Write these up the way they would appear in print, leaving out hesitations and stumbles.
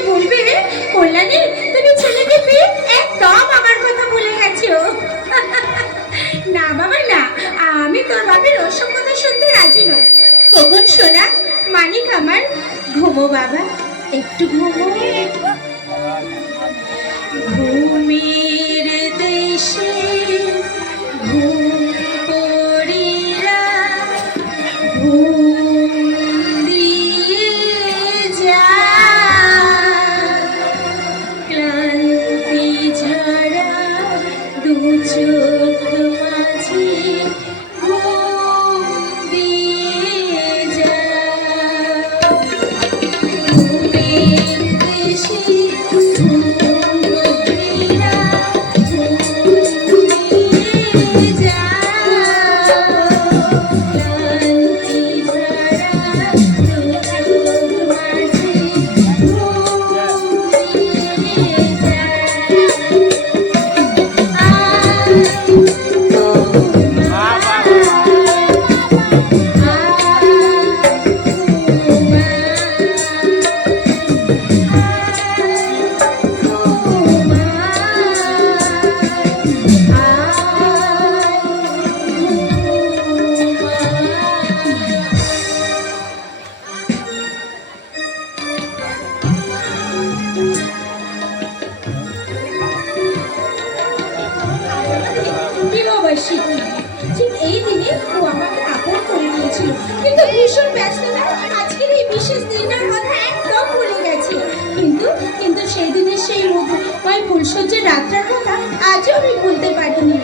বলবে কল্যাণী, তুমি ছেলেকে পেয়ে একদম আমার কথা ভুলে গেছো। না বাবা না, আমি তোর বাপের ওসব কথা শুনতে রাজি নই। কখন শোনা মানিক আমার, ঘুমো বাবা, একটু ঘুমো। ঘুমের দেশে ঘুম পড়িরা ঘুম দিয়ে যা, ক্লান্তি ঝরা দু চোখ মাঝে ঘুম দিয়ে যা। ঘুমের দেশে ঘুম পড়িরা ঘুম দিয়ে যা, ক্লান্তি ঝরা দু চোখ মাঝে ঘুম দিয়ে যা। ঠিক এই দিনে ও আমাকে আপন করে নিয়েছিল, কিন্তু ভীষণ ব্যস্ততা আজকের এই বিশেষ দিনটার কথা একদম ভুলে গেছে। কিন্তু কিন্তু সেই দিনের সেই মধুময় ফুলসজ্জার রাতটার কথা আজও আমি ভুলতে পারিনি।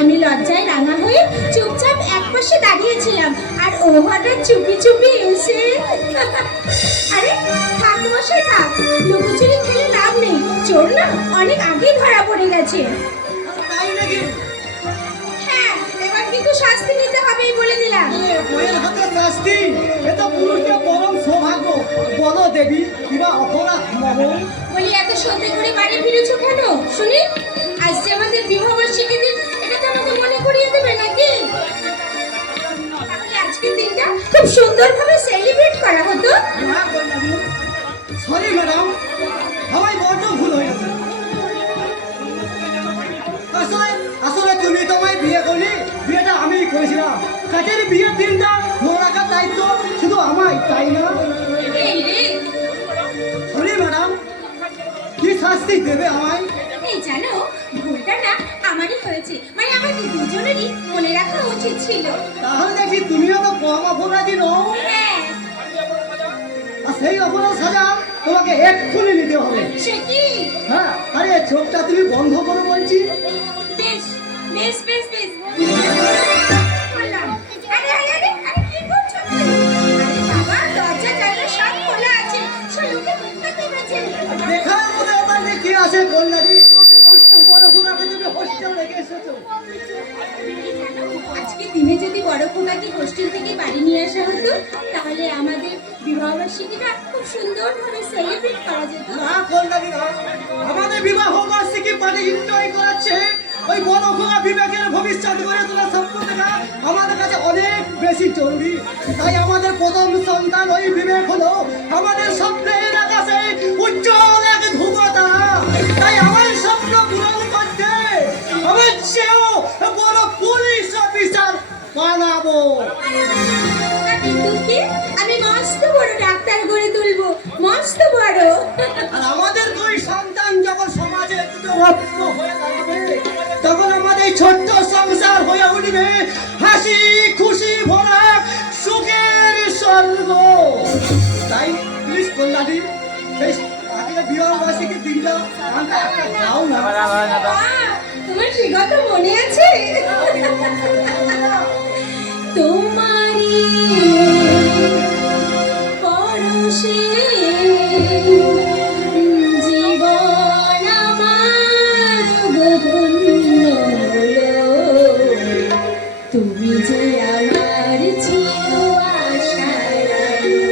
আমি লজ্জায় রাঙা হয়ে চুপচাপ একপাশে দাঁড়িয়েছিলাম, আর ও হঠাৎ চুপি চুপি এসে আরে থাক মশাই থাক, লুকোচুরি খেলে লাভ নেই, চোর না অনেক আগেই ধরা পড়ে গেছে। কিন্তু শাস্তি নিতে হবেই বলে দিলাম। বইয়ের হাতে শাস্তি, এটা পুরুষের পরম সৌভাগ্য। বলো দেবী, কিবা অপরাধ মহল? বলি এত সত্যি করে বাড়ি ফিরেছো কেন শুনি? আজ যে আমাদের বিবাহ বার্ষিকী দিন, এটা তো আমাকে মনে করিয়ে দেবে নাকি? তাহলে আজকের দিনটা খুব সুন্দরভাবে সেলিব্রেট করা হতো। না কল্যাণী, সরি ম্যাডাম, আমায় বড্ড ভুল হয়ে গেছে। আসলে তুমি তোমায় বিয়ে করলি, বিয়েটা আমিই করেছিলাম। কাজের বিয়ের দিনটা মনে রাখার দায়িত্ব শুধু আমায়, তাই না? এই রে, সরি ম্যাডাম, কি শাস্তি দেবে আমায়? এই জানো, ভুলটা না আমারই হয়েছে, মানে আমাদের দুজনেরই মনে রাখা উচিত ছিল। তাহলে দেখি তুমিও তো কম অপরাধী নও। হ্যাঁ, আর সেই অপরাধ সাজা তোমাকে এক্ষুনি নিতে হবে। সে কি? হ্যাঁ, আরে চোখটা তুমি বন্ধ করো বলছি। বেশ বেশ বেশ বেশ। আরে আরে আরে আরে কি করছো তুমি? আরে বাবা, দরজা জানলা সব খোলা আছে, লোকে মুখটা দেখাচ্ছে। দেখার মতো আমার কি আছে কল্যাণী? বড় তুমি হোস্টেল রেখে এসেছো। আজকে দিনে যদি বড় খোকাকে হোস্টেল থেকে বাড়ি নিয়ে আসা হতো, তাহলে আমাদের বিবাহ বার্ষিকীটা খুব সুন্দরভাবে সেলিব্রেট করা যেত। না কল্যাণী না, আমাদের বিবাহ বার্ষিকী পার্টি এনজয় করাচ্ছে ওই বড় খোকা বিবেকের ভবিষ্যৎ গড়ে তোলা সম্পর্কটা আমাদের কাছে অনেক বেশি জরুরি। তাই আমাদের প্রথম সন্তান ওই বিবেক হলো আমাদের স্বপ্নের আকাশে উজ্জ্বল এক ধ্রুবতা। তাই আমার স্বপ্ন পূরণ করতে আমার চেয়েও বড় পুলিশ অফিসার বানাবো। আমি মস্ত বড় ডাক্তার গড়ে তুলবো, মস্ত বড়। আর আমাদের দুই সন্তান যখন সমাজে রত্ন হয়ে দাঁড়াবে, তখন আমাদের ছোট্ট সংসার হয়ে উঠবে হাসি খুশি ভরা সুখের স্বর্গ। তাই প্লিজ কল্যাণী, সেই আগে বিবাহ বার্ষিকীর দিনটা একটা দাও না। তোমার সে কথা মনে আছে? তোমারি পরশে জীবন আমার ধন্য হলো, তুমি যে আমার চির আশার আলো,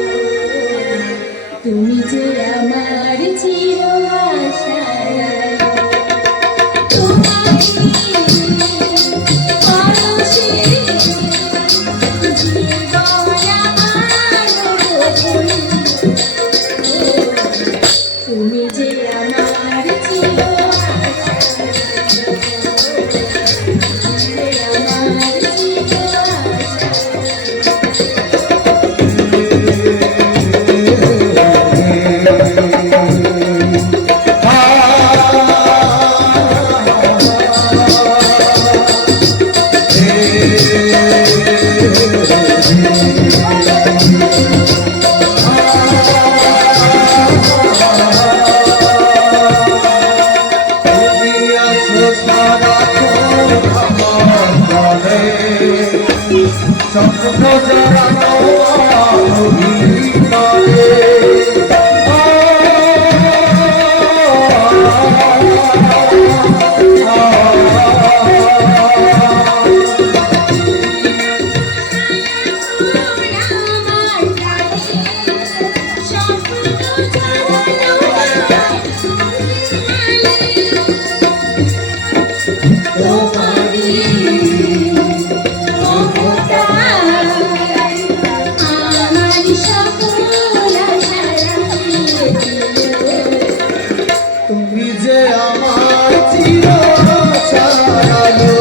তুমি যে আমার চির আশার আলো। তোমারি পরশে জীবন আমার ধন্য, তুমি স্বপ্ন জড়ানো অভিনয়ে। তুমি যে আমার চির ছাড়ালো,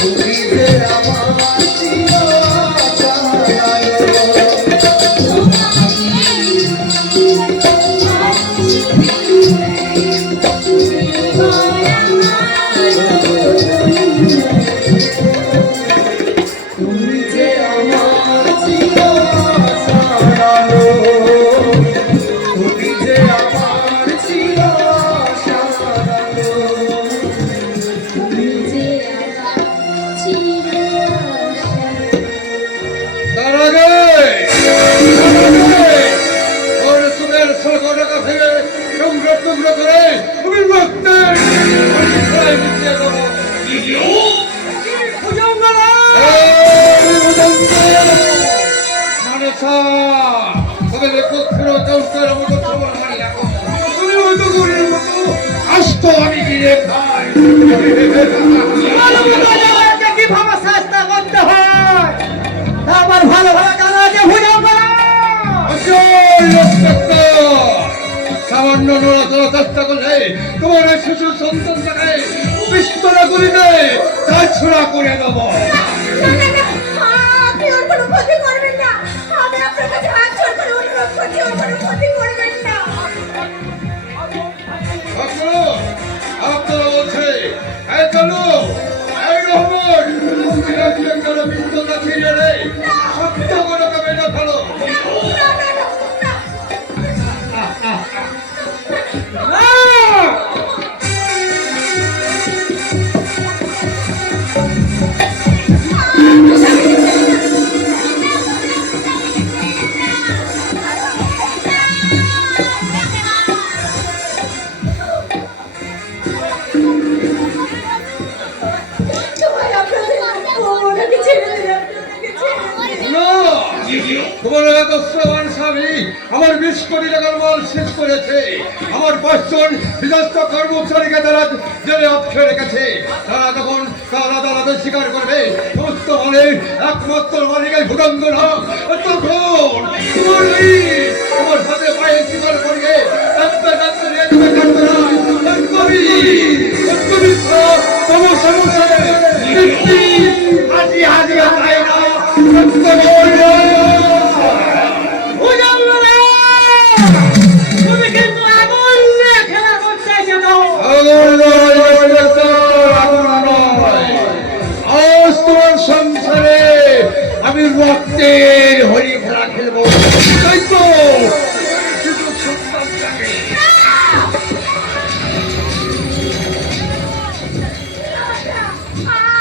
তুমি যে আমার চির তুমি যে আমার চির ছাড়ালো, তুমি যে আমার চির ছাড়ালো। তার আগে ওর সুখের সকলের কাছে টুকরো টুকরো করে তুমি রক্তের পরিচয় মিশিয়ে দেবো। মানসা, ওদের পুত্র চৌকের মতো খবর মারি রাখো। তুমি হয়তো গরির মতো আস্ত আমি গিয়ে খাই। কিভাবে চেষ্টা করতে হয় আমার ভালো ভালো জানা আছে ভুজঙ্গলা। সামান্য নড়াচড়া চেষ্টা করলে তোমার এই শিশু সন্তানটাকে পিস্তলে গুলিতে তার ছোড়া করে দেবো। আপনি ওর কোনো ক্ষতি করবেন না, আমি আপনার কাছে হাত জোড় করে অনুরোধ করছি, ওর কোনো ক্ষতি করবেন না। আপনারা বলছে এই চলো এই রহমান পিস্তলটা ছিঁড়ে রে সত্য করে বেটা ফেলো। না, না, না, না। তোমার আপনাদের ওনাকে ছেড়ে দিন, আপনাকে ছেড়ে দিন। না, তোমার এত শ্রবণ স্বামী আমার 20 কোটি টাকার মাল শেষ করেছে। আমার 5 জন বিধ্বস্ত কর্মচারীকে তারা জেলে আটকে রেখেছে। তারা তখন তার আদালতে স্বীকার করবে সমস্ত মালের একমাত্র মালিকাই ভুটাঙ্গ না। তখন তোমার সাথে পায়ে স্বীকার করিয়ে কাঁদতে কাঁদতে নিয়ে যাবে কাঠগড়ায়। সমস্যা হাজি হাজি হাজাই না সত্য বলল। তুমি কিন্তু আগুন নিয়ে খেলা করতে এসেছো। আজ তোমার সংসারে আমি রক্তের হরি খেলা খেলবো। তাই তো শুধু সন্তানটাকে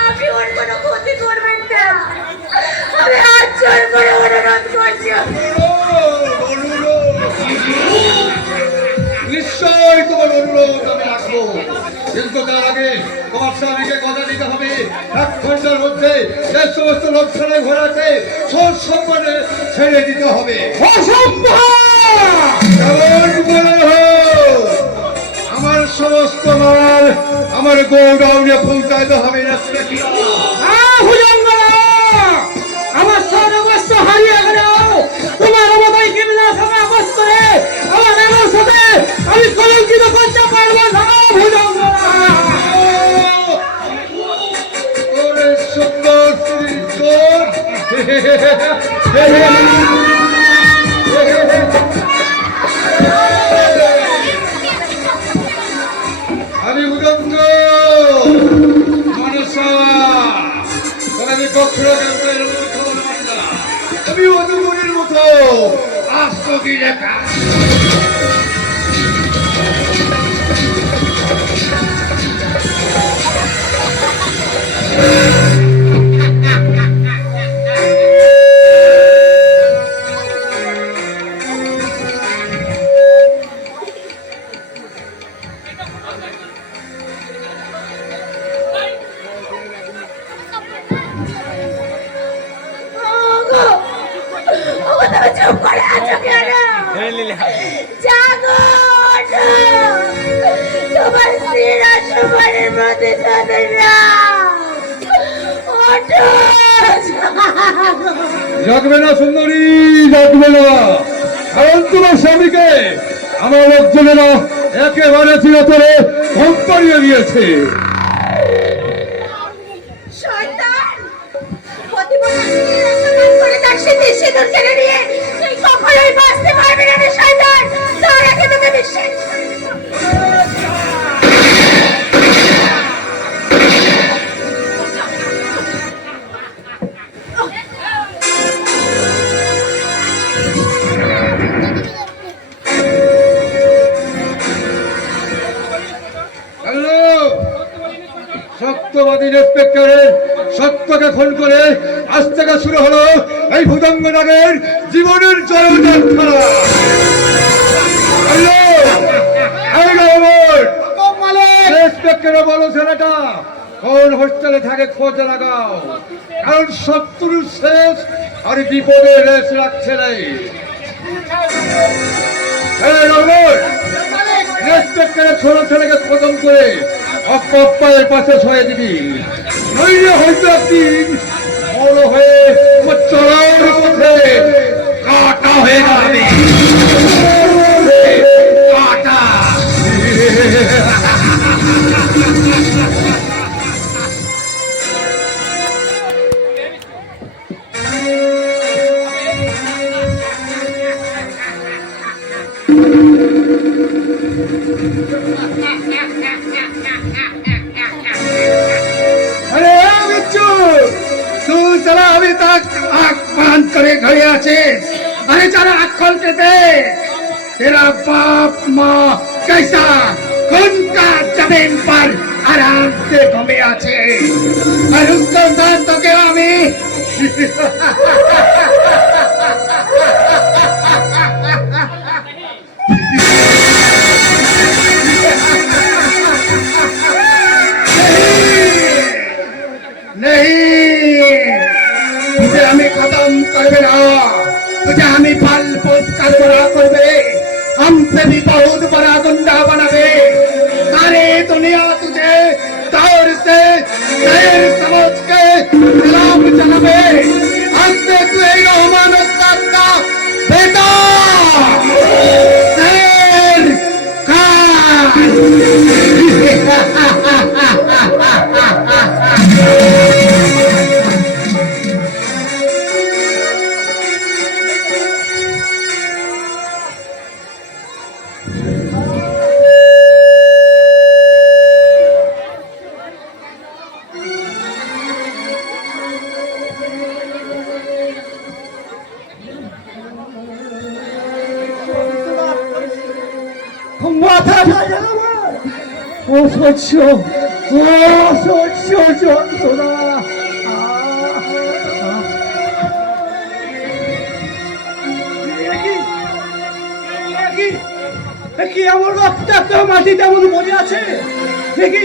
আপনি ওর কোনো ক্ষতি করবেন না, আমি হাত জোড় করে অনুরোধ করছি। নিশ্চয় তোমার অনুরোধ আমি রাখবো, কিন্তু তার আগে তোমার স্বামীকে কথা দিতে হবে 1 ঘন্টার মধ্যে যে সমস্ত লোকসানে ঘোরাতে সব সম্মানে ছেড়ে দিতে হবে। কেমন বলে হোক, আমার সমস্ত মাল আমার গোডাউনে পৌঁছাইতে হবে না। আমার সর্বস্ব হারিয়ে গেলেও তোমার মতোই কিবলা সভা করে আমার এমন সাথে আমি কলঙ্কিত করতে পারবো না। ওরে সুন্দর চোর, আমি উদন্ত মানসা, আমি কখনো আমি অনুগুণের মতো আস্তকি রেখা। জাগো, ওঠো। তোমার স্ত্রী রাজকুমারের প্রতিশোধের ওঠো, জাগো। জাগবে না সুন্দরী, জাগবে না, কারণ তোমার স্বামীকে আমার লোকজনেরা একেবারে চিরতরে ভোগ করিয়ে দিয়েছে। শয়তান! প্রতিপন্ন স্ত্রীর অসম্মান করে তার স্মৃতি সিঁদুর কেড়ে নিয়ে তুই কখনোই বাঁচতে পারবি না রে শয়তান! তার আগে তোকে বিশ্বাস হ্যালো, সত্যবাদী ইন্সপেক্টরের সত্যকে খুন করে আজ থেকে শুরু হলো এই ভুজঙ্গনাগের জীবনের জয়যাত্রা। হ্যালো, এই রহমান, ইন্সপেক্টরে বলো ছেলেটা কোন হোস্টেলে থাকে খোঁজ লাগাও, কারণ শত্রুর শেষ আর বিপদের রেস রাখছে নেই। এই রহমান, ইন্সপেক্টরের ছোট ছেলেকে খতম করে অপ্পায়ের পাশে ছয়ে দিবি, নইলে হয়তো একদিন বড় হয়ে আমার চলার পথে কাটা হয়ে যাবে। কাটা। अरे बिच्चू, तू चला अभी तक आंख बंद करे खड़े आछिस। अरे जरा आंख खोल के देख, तेरा बाप माँ कैसा खून का जमीन पर आराम से घूमे आछे, और उसको साथ तो क्या हमें नहीं, तुझे हमें खत्म कर देना, तुझे हमें फल फूस कर बड़ा कर दे, हमसे भी बहुत बड़ा गुंडा बना दे। सारी दुनिया तुझे दौर से शेर समझ के सलाम चलावे, हमसे तू एक रहमान उस्ताद का बेटा शेर खान। মাথাটা যেন আমার অসহ্য অসহ্য যন্ত্রণা। কি এমন রক্তাক্ত মাটি তেমন মনে আছে দেখি?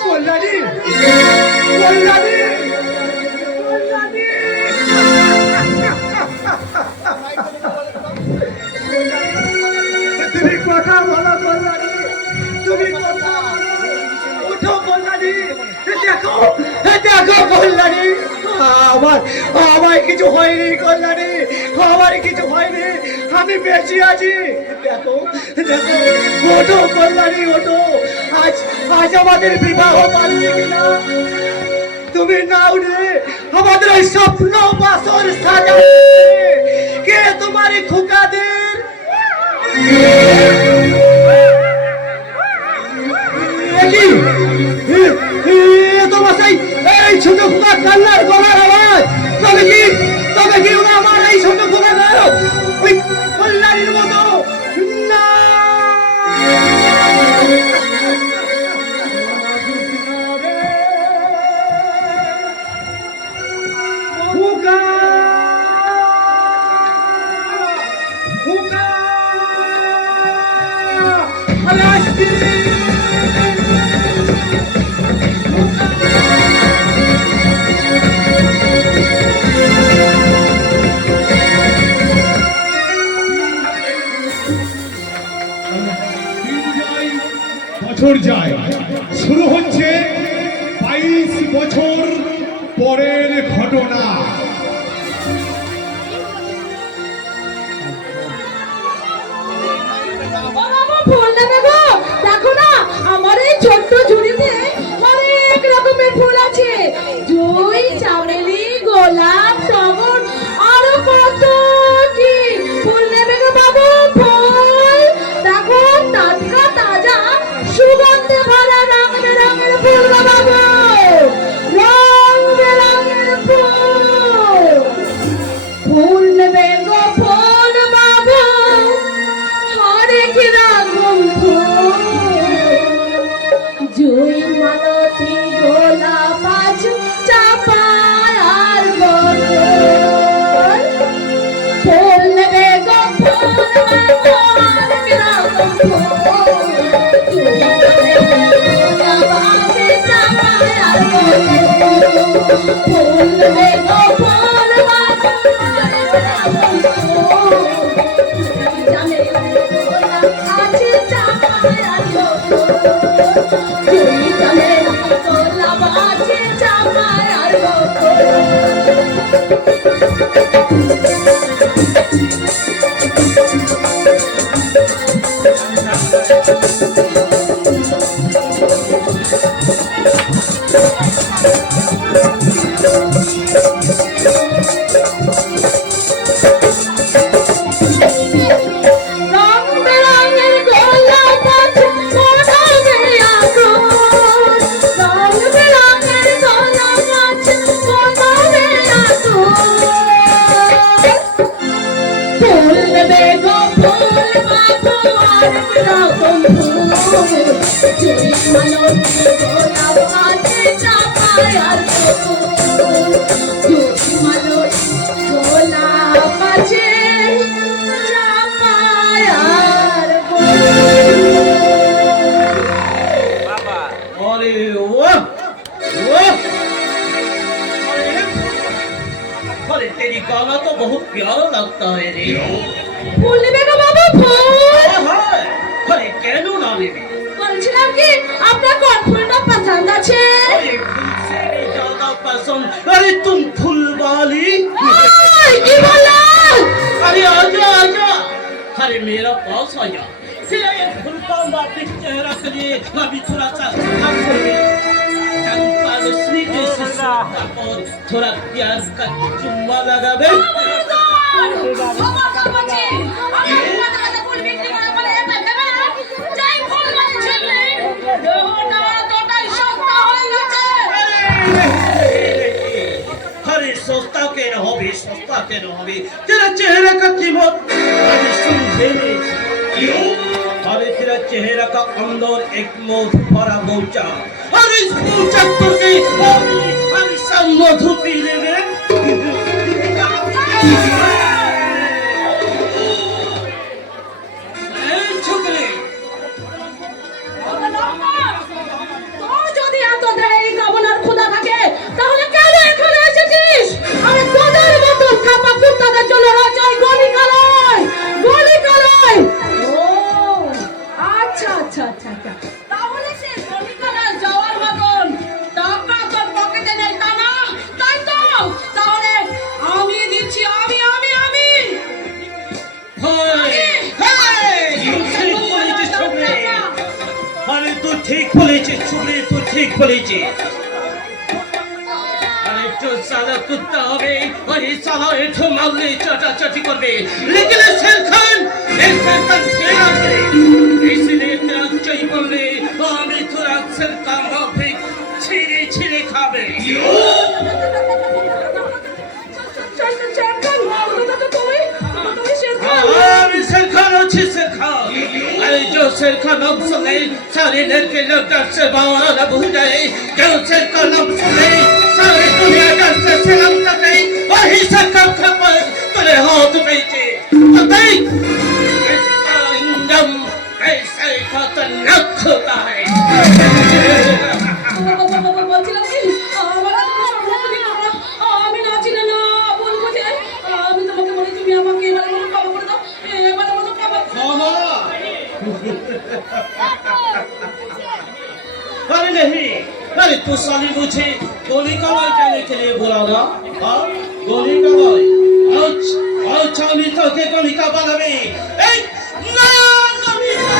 কল্যাণী, কল্যাণী, কল্যাণী। তুমি কথা বলো কল্যাণী, তুমি কথা বলো। উঠো কল্যাণী, দেখো দেখো কল্যাণী, আমার আমার কিছু হয়নি কল্যাণী, আমার কিছু হয়নি, আমি বেঁচে আছি। দেখো দেখো, ওঠো কল্যাণী, ওঠো। আজ আজ আমাদের বিবাহ পাচ্ছে কিনা? তুমি না উঠে আমাদের ওই স্বপ্ন বাসর সাজাবে কে? তোমার খোকাদের তোমার এই ছোট খোকা কান্নার গলার আওয়াজ, তবে কি ওরা আমার এই ছোট খোকা গেল ওই কল্যাণীর মতো? না, খোকা, খোকা, আলাস্তি। বছর যায়, শুরু হচ্ছে 22 বছর পরের ঘটনা। ফুল নেবে গো, দেখো না আমার এই ছোট্ট ঝুড়িতে অনেক রকমের ফুল আছে। জুঁই, চামেলি, গোলাপ, টগর, আরো কত কি ফুল নেবে গো বাবু? ফুল দেখো, টাটকা তাজা সুগন্ধে ভরা রং বেরঙের ফুল গো বাবু, রং বেরঙের ফুল। ফুল নেবে গো ফুল বাবু, হরেক রকম ফুল। জুঁই, মালতী, গোলাপ আছে, চাঁপা আর বকুল। ফুল নেবে গো ফুল বাবু, হরেক রকম ফুল। জুঁই, মালতী, গোলাপ আছে, চাঁপা আর বকুল। ফুল নেবে গো ফুল বাবু, হরেক রকম ফুল। জানে গোলাপ আছে, চাঁপা আর বকুল। জুঁই, জানে গোলাপ আছে, চাঁপা আর রং বেরঙের গোলাপ আছে, মনাবে আগুন। রং বেরঙের গোলাপ আছে, মনাবে আগুন। ফুল নেবে গো ফুল বাবু, হরেক রকম ফুল। জুঁই, মালতী, গোলাপ আছে, চাঁপা আর বকুল। জুঁই, মালতী, গোলাপ আছে, চাঁপা আর বকুল। अरे वाह वाह! अरे तेरी गाना तो बहुत प्यारा लगता है रे। ফুল নেবে গো বাবু, ফুল। हाँ, अरे কেন না নেবে? বলছিলাম কি আপনার কোন ফুলটা পছন্দ আছে? अरे फूल से भी ज्यादा पसंद। अरे तुम फूल वाली। ওই, কি বললেন? अरे आजा आजा। अरे मेरा पास आया। तेरा ये फूल का माटिक चेहरा के लिए अभी थोड़ा सा हम चंपा रश्मि के और थोड़ा प्यार का चुम्मा लगावे। अरे सस्ता के न होबे, सस्ता के न होबे। तेरा चेहरा का कीमत अभी समझे नहीं। क्यों? अरे तेरा चेहरा का अंदर एक मौत भरा गौचा। अरे इस गौचा करके अभी सब मधु पी लेंगे। छोकरे তোর যদি এত দেরি কামনার ক্ষুধা থাকে, তাহলে কেন এখানে এসেছিস? আরে তোদের মতো খাপা কুত্তাদের জন্য রয়েছে ওই গলিকালয়, গলিকালয়। ও আচ্ছা আচ্ছা আচ্ছা আচ্ছা, তাহলে সে গলিকালয় যাওয়ার মতন টাকা তোর পকেটে নেই, তা না? তাই তো? তাহলে আমি দিচ্ছি, আমি আমি আমি अरे तू ठीक बोलेছিস छोकरे, तू ठीक बोलेছিস। अरे जो साला कुत्ता হবে ওই साला একটু মারলে চাটাচাটি করবে। लेकिन शेरखान ছেড়ে আছে, इसलिए तेरा চাই বললে আমি তোরা शेरखान হবে ছিঁড়ে ছিঁড়ে খাবে। আমি शेरखान আছি शेरखान। अरे जो शेरखान नाम सुने सारे लड़के लड़का से बावरा भूल जाए। जो शेरखान नाम सुने सारी दुनिया डर से सलाम कर गई। वही शेरखान खबर तेरे हाथ में थे। तो देख इसका इंजम ऐसे खतरनाक होता है। বলছিলাম কি আমার তুমি আমি নাচি না, ভুল বুঝে আমি তোমাকে বলি তুমি আমাকে এবারে মতো ক্ষমা করে দাও, এবারে মতো ক্ষমা। ক্ষমা अरे नहीं, अरे तू साली मुझे गोली कमाई करने के लिए बोला ना? हाँ, गोली कमाई। आज আমি তোকে কণিকা বানাবে। এই না কণিকা।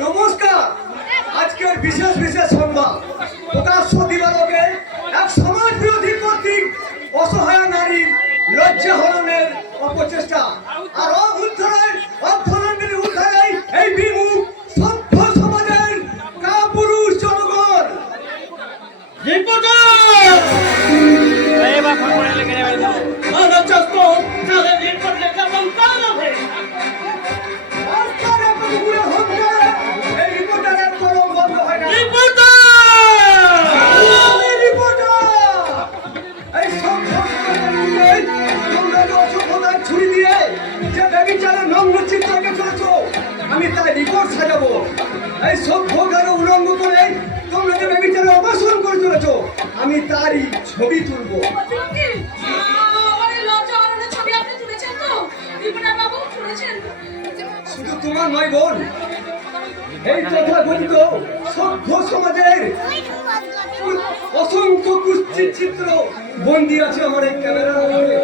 নমস্কার। আজকের বিশেষ বিশেষ সংবাদ প্রকাশ্য দিবালোকে এক সমাজ বিরোধী কর্তৃক অসহায় নারীর লজ্জা হরণের অপচেষ্টা আর অর্থনৈতিক উদ্ধারে এই বিমুখ সভ্য সমাজের কাপুরুষ জনগণ। রিপোর্টার! আমরা চাচ্ছ তাদের রিপোর্ট লেখা বন্ধ হবে। আর কার এত বুড়ে হচ্ছে এই রিপোর্টারের কলম বন্ধ হয় না। রিপোর্টার! এই রিপোর্টার! এই সভ্য সমাজের তোমরা যে অসভ্যতার ছুরি দিয়ে যে ব্যভিচারের নম্র চিত্রকে চলেছো, আমি তাই রিপোর্ট সাজাবো। এই সভ্যতার উলঙ্গ করে তোমরা যে ব্যভিচারের অপসারণ করে চলেছো, আমি তারই ছবি তুলবো। শুধু তোমার নয় বোন, এই তথাকথিত সভ্য সমাজের অসংখ্য কুৎসিত চিত্র বন্দী আছে আমার এই ক্যামেরার মধ্যে।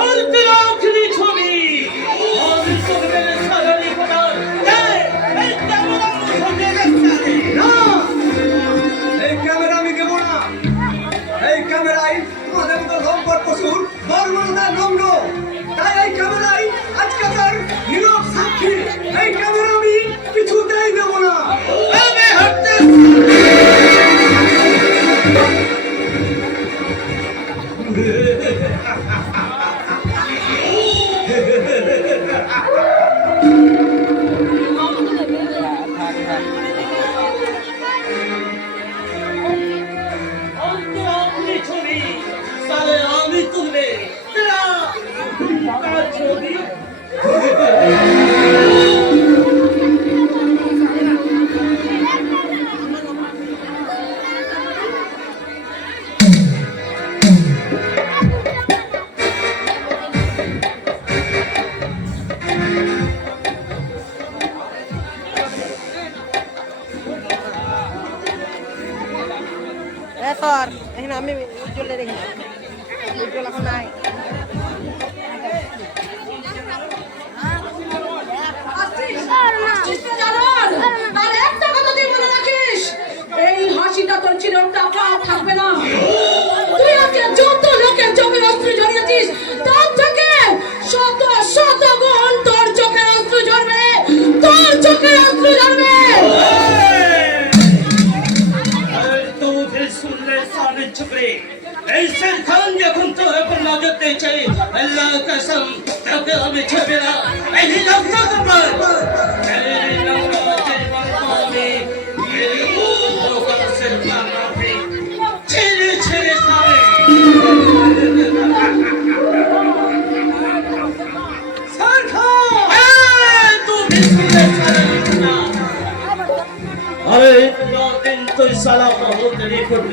और तेरा आखिरी छवि और इसको मेरे सारा रिपोर्टर এই ক্যামেরা মুছে দেখতে না, এই ক্যামেরা আমি দেবো না। এই ক্যামেরায় তোমাদের মতো রংপট পশুর বর্বরতার নম্র। তাই এই ক্যামেরায় আজকে তার নীরব সাক্ষী। এই ক্যামেরা আমি কিছুতেই দেবো না। আমি হাঁটতে और तेरा आखिरी छवि सारे आमी तुमने तेरा छवि সর এখানে আমি উজ্জ্বলে দেখি উজ্জ্বল এখন নাই আর একটা কথা তুই মনে রাখিস, এই হাসিটা তোর চিরটাকা থাকবে না। তুই আজকে যত লোকের চোখে অস্ত্র জড়িয়েছিস, তার থেকে শত শত গুণ তোর চোখের অস্ত্র ঝরবে, তোর চোখের অস্ত্র ঝরবে। तो फिर सुन ले साले छुपे ऐसे खान যখন তোর উপর নজর দিয়েছে আল্লাহ কসম তোকে আমি ছেড়ে না এই লক্ষ্য কর এই লক্ষ্য করবে এই লোকের সরকারে ছেড়ে ছেড়ে খাবে তুই শুনলে সারা अरे 9 दिन तो साला बहुत रिपोर्ट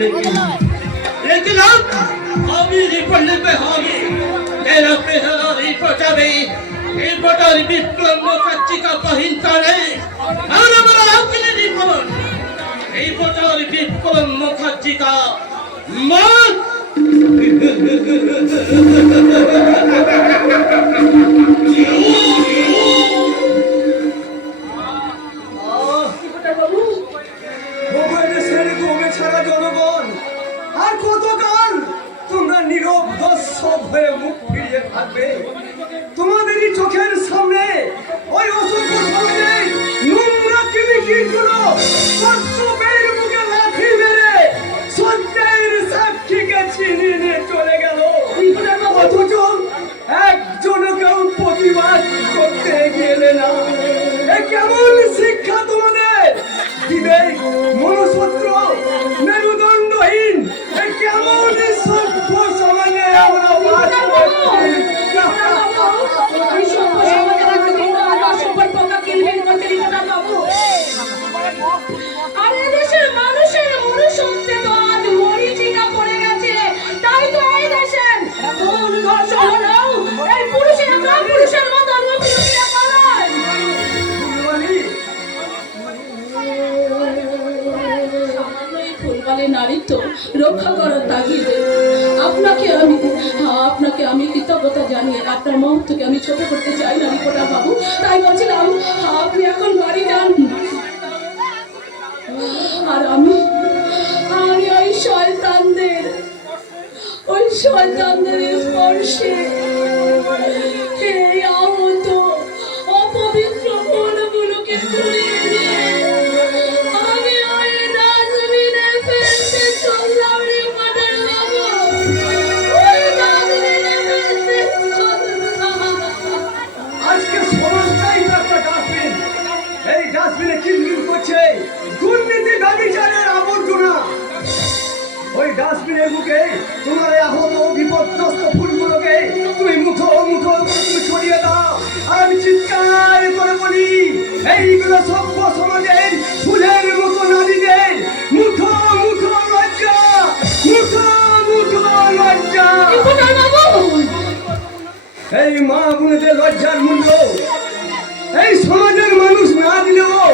लेकिन अभी रिपोर्ट लेके होगी तेरा पहला रिपोर्ट अभी रिपोर्टर विप्लव मुखर्जी का बहिन करे और हमारा अपने रिपोर्टर विप्लव मुखर्जी का मौत ছাড়া জনগণ আর কতকাল তোমরা নীরব দর্শক হয়ে মুখ ফিরিয়ে থাকবে? তোমাদেরই চোখের সামনে ওই অসংখ্য সমাজের নোংরা কিলিকিগুলো কচ্ছপের মুখে লাথি মেরে সত্যের সাক্ষীকে ছিনিয়ে নিয়ে চলে গেল। অথচ একজনও কেউ প্রতিবাদ করতে গেলে না। এ কেমন শিক্ষা তোমাদের? বিবেক মনুষ্যত্ব মেরুদণ্ডহীন এ কেমন সভ্য সমাজে আমরা বাস করছি? নারী নারীত্ব রক্ষা করার তাগিদে আপনাকে আমি কৃতজ্ঞতা জানিয়ে আপনার মুহূর্তকে আমি ছোট করতে চাই না রিপোর্টার বাবু। তাই বলছিলাম আপনি এখন বাড়ি যান, আর আমি ওই শয়তানদের স্পর্শে এই আহত অপবিত্র মনগুলোকে পুড়িয়ে দিয়ে আমি ওই ডাস্টবিনে ফেলতে চললাম রিপোর্টার বাবু, ওই ডাস্টবিনে ফেলতে চললাম। আজকে সমাজটাই তো একটা ডাস্টবিন। এই ডাস্টবিনে কিলবিল করছে দুর্নীতি ব্যভিচারের আবর্জনা। ওই ডাস্টবিনের মুখে তোমার এই আহত বিপর্যস্ত ফুলগুলোকে তুমি মুঠো মুঠো করে তুমি ছড়িয়ে দাও। আর আমি চিৎকার করে বলি, এইগুলো সভ্য সমাজের ফুলের মতো নারীদের মুঠো মুঠো লজ্জা, মুঠো মুঠো লজ্জা। রিপোর্টার বাবু, এই মা বোনেদের লজ্জার মূল্য এই সমাজের মানুষ না দিলেও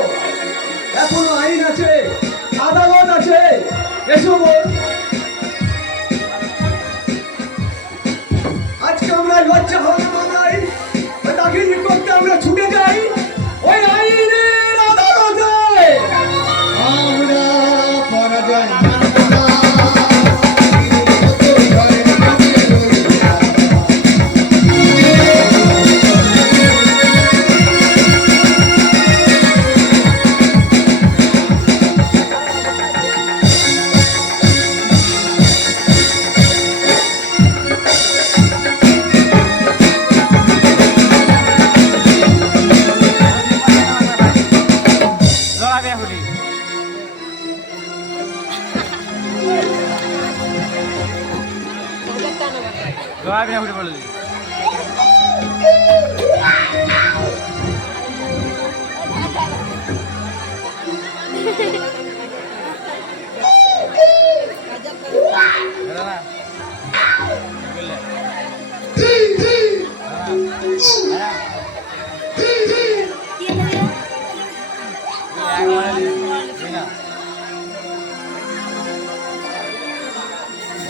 এখনো আইন আছে, আদালত আছে। এসব আজকে আমরা লজ্জা হতে পারি, দাখিল করতে আমরা ছুটে যাই ওই আইনের আদালতে। আমরা পরাজয়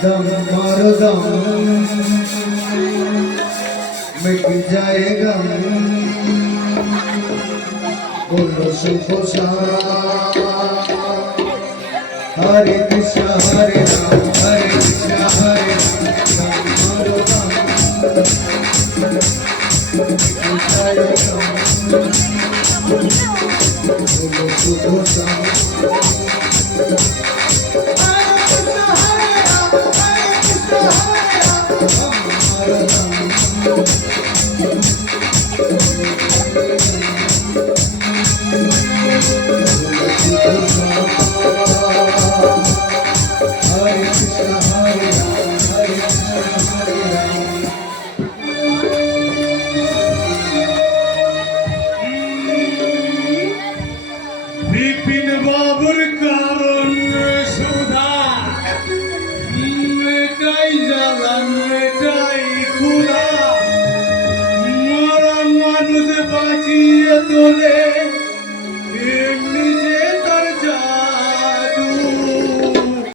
दम मारो दम मिट जाएगा, बोलो शुभ हरे कृष्ण हरे राम हरे कृष्ण हरे राम। दम मारो दम मिट जाएगा, बोलो शुभ বিপিন বাবুর কারণ সুধা, মেটাই জ্বালা মেটাই ক্ষুধা, মরা মানুষ বাঁচিয়ে তোলে